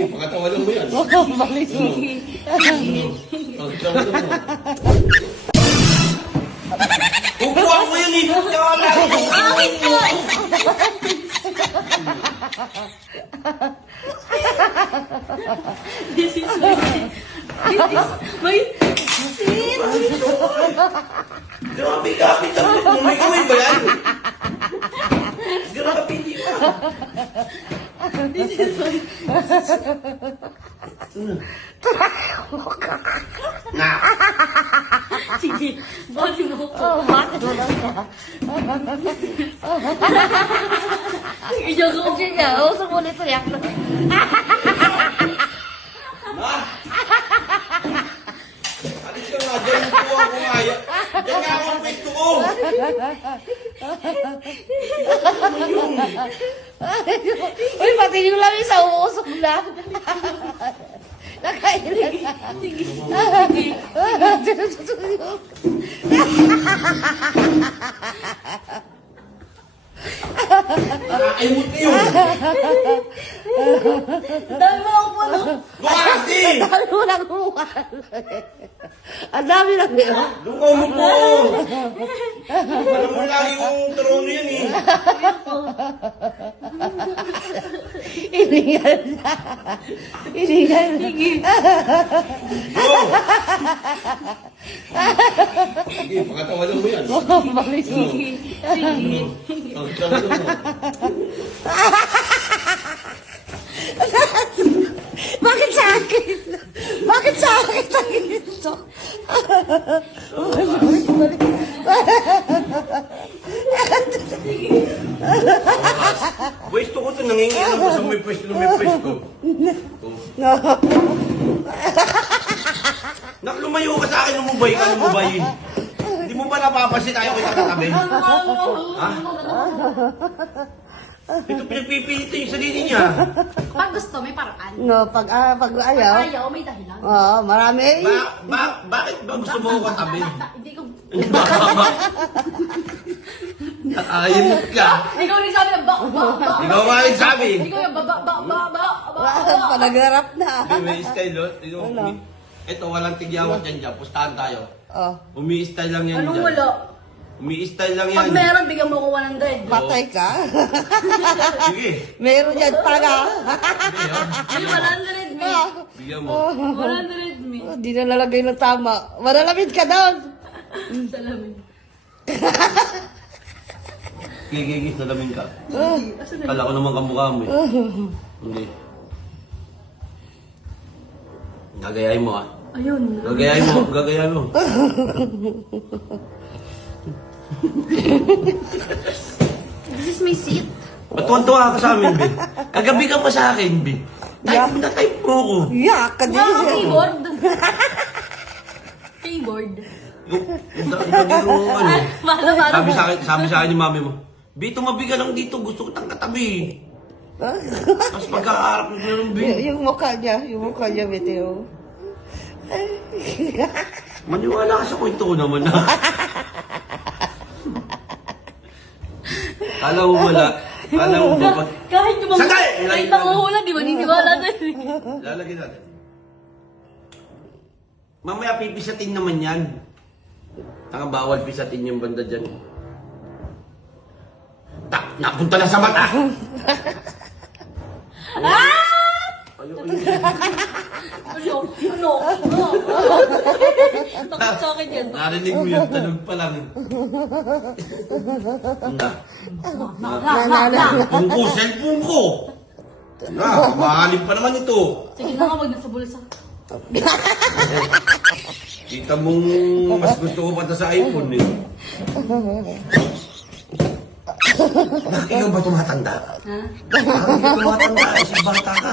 Sige, pakatawalan mo yan. Balik mo. Pakatawalan mo. Kukuha mo yan eh. Bakit ko? This is my sin. Grabe kapit ang may gawin ba yan? Grabe di ba? This is my... Na. Sige, bakit mo ko? Bakit mo lang ka? Iyak ko. Sige, usap mo ulit ulit. Na. Alis ka nga dyan. Kuha ko nga yan. Dyan nga ako ang pwesto ko. Uy, pati yung lamin sa uusok na. Nakailan na. Nakaimot na yun. Dami mo ako po, no? Bukasi! Dami mo lang kumuhan. Ang dami lang yun. Lukaw mo po. Alam mo lagi yung trono yan eh. Iningal na. Iningal na. Go! Sige, pakatawalan mo yan. Balik mo. Pakatawalan mo. Bakit sa akin? Bakit sa akin ang ito? Pwesto ko ito, nanginginan ko sa may pwesto na may pwesto. Nak, lumayo ka sa akin, lumubay ka, lumubayin. Hindi mo ba napapansin tayo kita katabi? Ha? Ito pinagpipilit yung sarili niya. Pag gusto, may paraan. No, pag ayaw. Ayaw, may dahilan. Oo, marami. Bakit ba gusto mo ko katabi? Hindi ko... Nakayimot ka. Ikaw rin sabi na ba. Ikaw nga yung sabi. Ikaw yung ba. Panagarap na. May style, oh. Ito, walang tigyawat yan dyan. Pustahan tayo. Oh, Umi-style lang yan Anong dyan. wala? Umi-style lang yan. Pag meron, bigyan mo ko 100. patay ka. Sige. Meron yan taga. Sige, oh. May 100 me. Bigyan mo. 100 me. Hindi na lalagay ng tama. Malalamid ka doon. Salamin. Gigigis, nalamin ka. Kala ko naman kamukha mo eh. Hindi. Gagayain mo ah. Ayun. Gagayain mo, gagayain mo. This is my seat. Patuwan-tuwa ka sa amin, Be. Kagabi ka pa sa akin, Be. Type na type mo ko. Yak ka din. Wow, keyboard. Keyboard. Sabi sa akin ni mami mo, Be, tumabi ka lang dito. Gusto ko tang katabi. Tapos pagkaharap mo ng Be. Yung mukha niya, Beteo. Maniwala ka sa kwento ko naman na. Kala mo wala. Kala mo ba? Kahit yung mga... Sakay! Kahit nanguhula, di ba? Niniwala na. Lalagyan natin. Mamaya pipisatin naman yan. Bawal pisatin yung banda dyan. Napunta na sa mata! Ano? Takot sa akin yan. Narinig mo yung tanog pa lang. Cellphone ko, cellphone ko! Mahalin pa naman ito. Sige na nga, wag na sa bulsa. Kita mong mas gusto ko pa ito sa iPhone eh. Ikaw ba tumatanda? Ha? Ikaw tumatanda, isang bata ka.